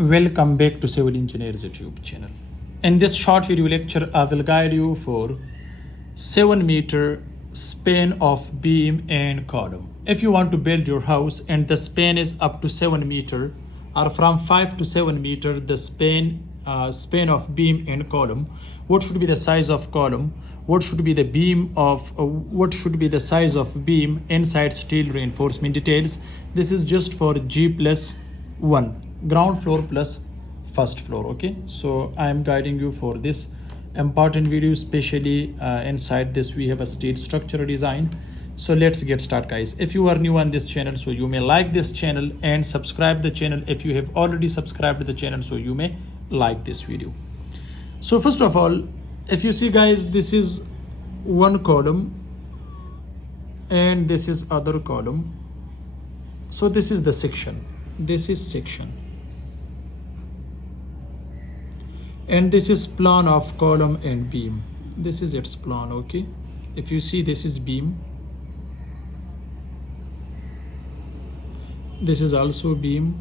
Welcome back to Civil Engineers YouTube channel. In this short video lecture, I will guide you for 7-meter span of beam and column. If you want to build your house and the span is up to 7 meter or from 5 to 7 meter, the span of beam and column, what should be the size of column, what should be the size of beam inside steel reinforcement details. This is just for G+1, ground floor plus first floor. Okay, so I am guiding you for this important video, especially inside this we have a steel structure design. So let's get started, guys. If you are new on this channel, so you may like this channel and subscribe the channel. If you have already subscribed to the channel, so you may like this video. So first of all, if you see, guys, this is one column and this is other column. So this is the section, this is section, and this is plan of column and beam. This is its plan. Okay, if you see, this is beam, this is also beam,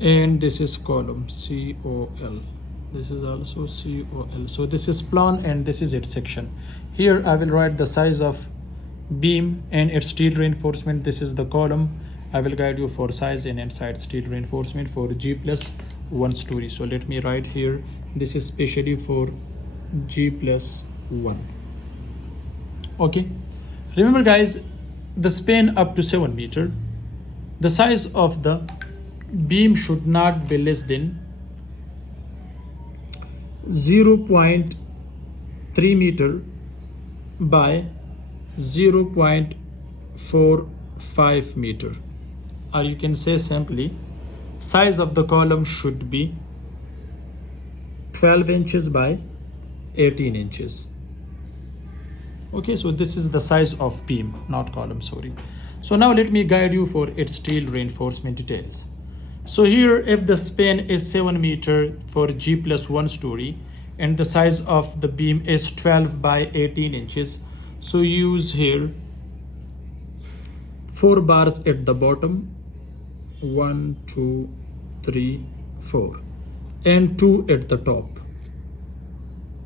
and this is column, COL. This is also COL. So this is plan and this is its section. Here I will write the size of beam and its steel reinforcement. This is the column. I will guide you for size and inside steel reinforcement for G+1 story. So let me write here, this is specially for G+1. Okay, remember, guys, the span up to 7 meter, the size of the beam should not be less than 0.3 meter by 0.45 meter, or you can say simply, size of the column should be 12 inches by 18 inches. Okay, so this is the size of beam, not column, sorry. So now let me guide you for its steel reinforcement details. So here, if the span is 7 meter for G+1 story and the size of the beam is 12 by 18 inches, so use here 4 bars at the bottom, 1, 2, 3, 4, and 2 at the top.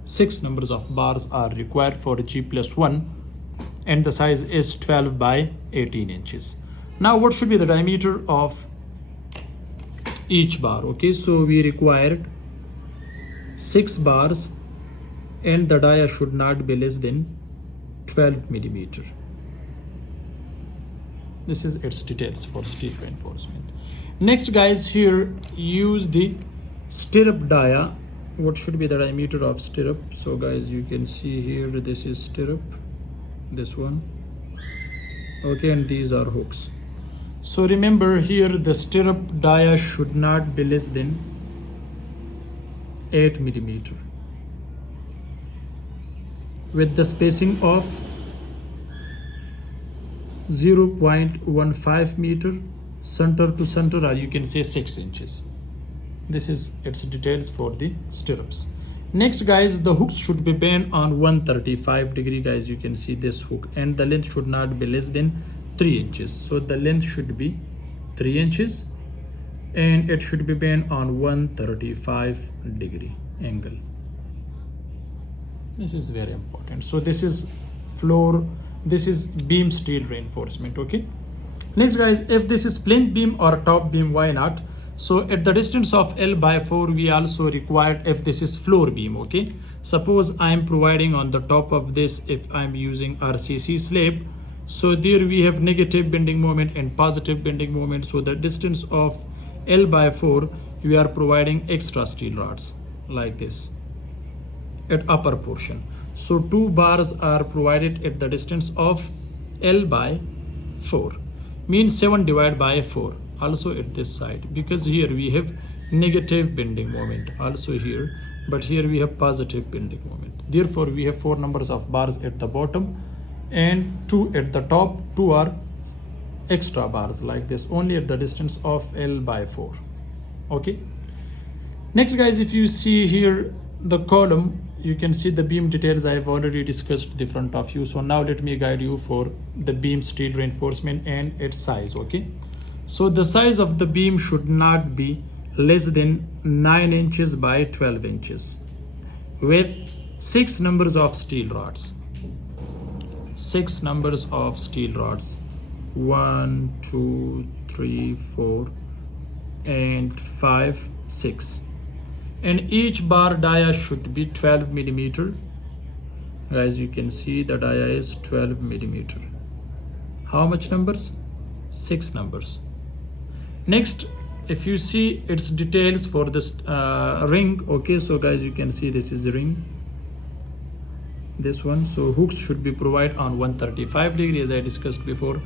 6 numbers of bars are required for G+1 and the size is 12 by 18 inches. Now what should be the diameter of each bar? Okay, so we required 6 bars and the dia should not be less than 12 millimeter. This is its details for steel reinforcement. Next, guys, here use the stirrup dia. What should be the diameter of stirrup? So guys, you can see here, this is stirrup, this one. Okay, and these are hooks. So remember here, the stirrup dia should not be less than 8 millimeter with the spacing of 0.15 meter center to center, or you can say 6 inches. This is its details for the stirrups. Next, guys, the hooks should be bent on 135 degree. Guys, you can see this hook, and the length should not be less than 3 inches. So the length should be 3 inches and it should be bent on 135 degree angle. This is very important. So this is floor, this is beam steel reinforcement. Okay, next, guys, if this is plinth beam or top beam, why not? So at the distance of L/4, we also required if this is floor beam. Okay, suppose I am providing on the top of this, if I am using RCC slab, so there we have negative bending moment and positive bending moment. So the distance of L/4, we are providing extra steel rods like this at upper portion. So 2 bars are provided at the distance of L/4, means 7 divided by 4. Also at this side, because here we have negative bending moment also here, but here we have positive bending moment. Therefore we have 4 numbers of bars at the bottom and 2 at the top. 2 are extra bars like this, only at the distance of L/4. Okay, next, guys, if you see here the column, you can see the beam details I have already discussed in front of you. So now let me guide you for the beam steel reinforcement and its size. Okay, so the size of the beam should not be less than 9 inches by 12 inches with 6 numbers of steel rods. 6 numbers of steel rods, 1 2 3 4 and 5 6, and each bar dia should be 12 millimeter. Guys, you can see the dia is 12 millimeter. How much numbers? 6 numbers. Next, if you see its details for this ring, okay, so guys, you can see this is the ring, this one. So hooks should be provided on 135 degree, as I discussed before.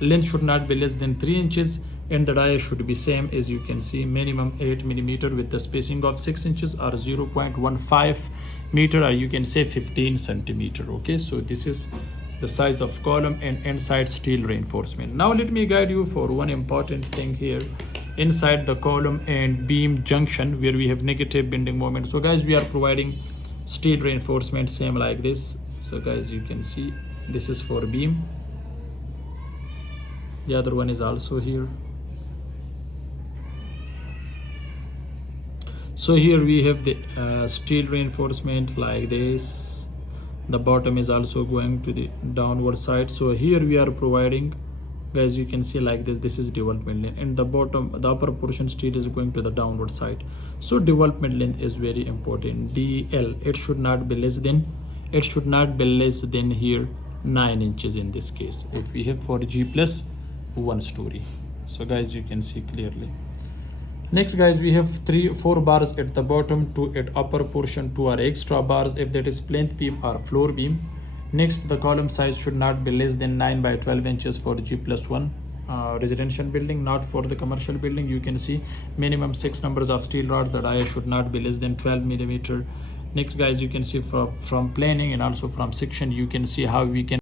Length should not be less than 3 inches, and the dia should be same, as you can see, minimum 8 millimeter with the spacing of 6 inches or 0.15 meter, or you can say 15 centimeter. Okay, so this is the size of column and inside steel reinforcement. Now let me guide you for one important thing here inside the column and beam junction, where we have negative bending moment. So guys, we are providing steel reinforcement same like this. So guys, you can see this is for beam, the other one is also here. So here we have the steel reinforcement like this. The bottom is also going to the downward side. So here we are providing, guys, you can see like this, this is development length, and the bottom, the upper portion steel is going to the downward side. So development length is very important. DL, it should not be less than here 9 inches in this case, if we have for G plus 1 story. So guys, you can see clearly. Next guys, we have 4 bars at the bottom, 2 at upper portion, 2 are extra bars if that is plinth beam or floor beam. Next, the column size should not be less than 9 by 12 inches for G plus 1 residential building, not for the commercial building. You can see minimum 6 numbers of steel rods. The dia should not be less than 12 millimeter. Next guys, you can see from planning and also from section, you can see how we can